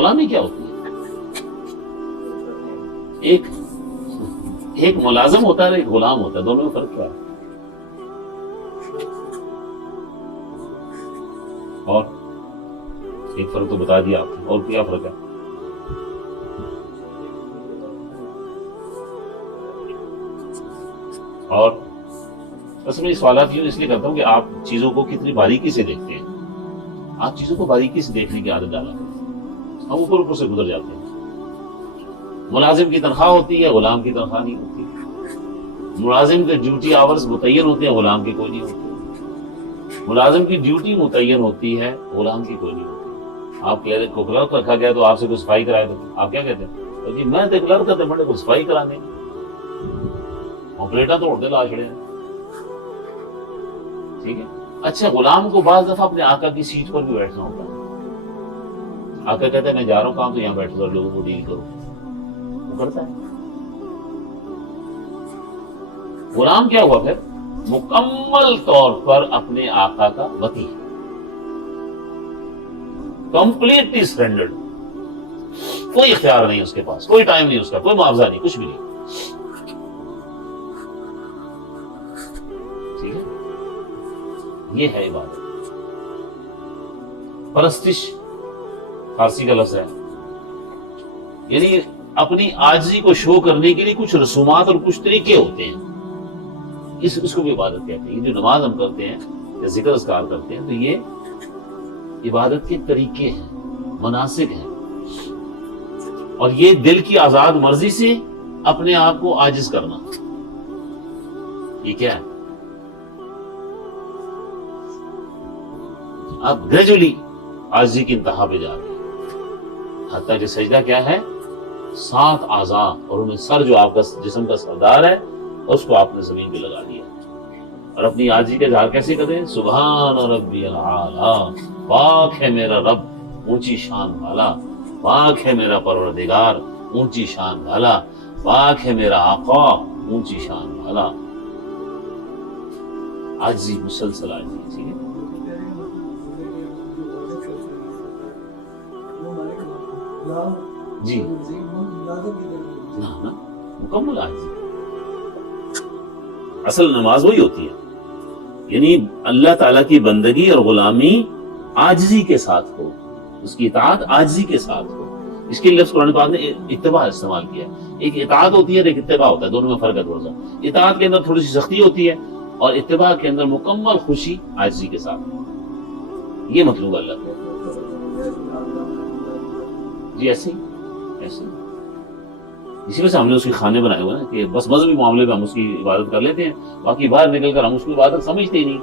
غلامی کیا ہوتی ہے؟ ایک ملازم ہوتا ہے، ایک غلام ہوتا ہے، دونوں میں فرق کیا ہے؟ اور ایک فرق تو بتا دیا آپ نے، اور کیا فرق ہے؟ اور بس میں سوالات یوں اس لیے کرتا ہوں کہ آپ چیزوں کو کتنی باریکی سے دیکھتے ہیں. آپ چیزوں کو باریکی سے دیکھنے کی عادت ڈالا، ہم اوپر سے گزر جاتے ہیں. ملازم کی تنخواہ ہوتی ہے، غلام کی تنخواہ نہیں ہوتی. ملازم کے ڈیوٹی آورز متعین ہوتے ہیں، غلام کی کوئی نہیں ہوتی. ملازم کی ڈیوٹی متعین ہوتی ہے، غلام کی کوئی نہیں ہوتی. آپ کہہ رہے کو کلرک رکھا گیا تو آپ سے کوئی صفائی کرائے تو آپ کیا کہتے ہیں؟ جی میں تو کلرک تھا، بڑے کو صفائی کرانے پلیٹا توڑتے لا چھڑے ہیں. ٹھیک ہے. اچھا غلام کو بعض دفعہ اپنے آقا کی سیٹ پر بھی بیٹھنا ہوتا ہے. آقا کہتے ہیں میں جا رہا ہوں کام تو یہاں بیٹھ کر لوگوں کو ڈیل کرو، وہ کرتا ہے. غلام کیا ہوا پھر؟ مکمل طور پر اپنے آقا کا وطی، کمپلیٹلی سرنڈرڈ. کوئی اختیار نہیں اس کے پاس، کوئی ٹائم نہیں اس کا، کوئی معاوضہ نہیں، کچھ بھی نہیں. ٹھیک ہے. یہ ہے عبادت. پرستش فارسی کا لفظ ہے، یعنی اپنی عاجزی کو شو کرنے کے لیے کچھ رسومات اور کچھ طریقے ہوتے ہیں، اس کو بھی عبادت کہتے ہیں. یہ جو نماز ہم کرتے ہیں یا ذکر اذکار کرتے ہیں تو یہ عبادت کے طریقے ہیں، مناسک ہیں. اور یہ دل کی آزاد مرضی سے اپنے آپ کو عاجز کرنا، یہ کیا ہے؟ آپ گریجولی عاجزی کی انتہا پہ جا رہے ہیں، حتیٰ کہ سجدہ کیا ہے؟ 7 اعضاء اور انہیں سر جو آپ کا جسم کا سردار ہے اس کو آپ نے زمین پہ لگا دیا. اور اپنی عاجزی کا اظہار کیسے کریں؟ سبحان ربی الاعلی، پاک ہے میرا رب اونچی شان والا، پاک ہے میرا پروردگار اونچی شان والا، پاک ہے میرا آقا اونچی شان والا. عاجزی، مسلسل عاجزی. ٹھیک ہے. جی نا، مکمل عاجزی. اصل نماز وہی ہوتی ہے، یعنی اللہ تعالیٰ کی بندگی اور غلامی عاجزی کے ساتھ ہو، اس کی اطاعت عاجزی کے ساتھ ہو. اس کے لفظ قرآن پاک نے اتباع استعمال کیا ہے. ایک اطاعت ہوتی ہے، ایک اتباع ہوتا ہے، دونوں میں فرق ہے تھوڑا سا. اطاعت کے اندر تھوڑی سی سختی ہوتی ہے اور اتباع کے اندر مکمل خوشی عاجزی کے ساتھ. یہ مطلوب اللہ کو. جی ایسے اسی وجہ سے ہم نے اس کے کھانے بنائے ہوئے ہیں کہ بس مذہبی معاملے میں ہم اس کی عبادت کر لیتے ہیں، باقی باہر نکل کر ہم اس کی عبادت سمجھتے ہی نہیں.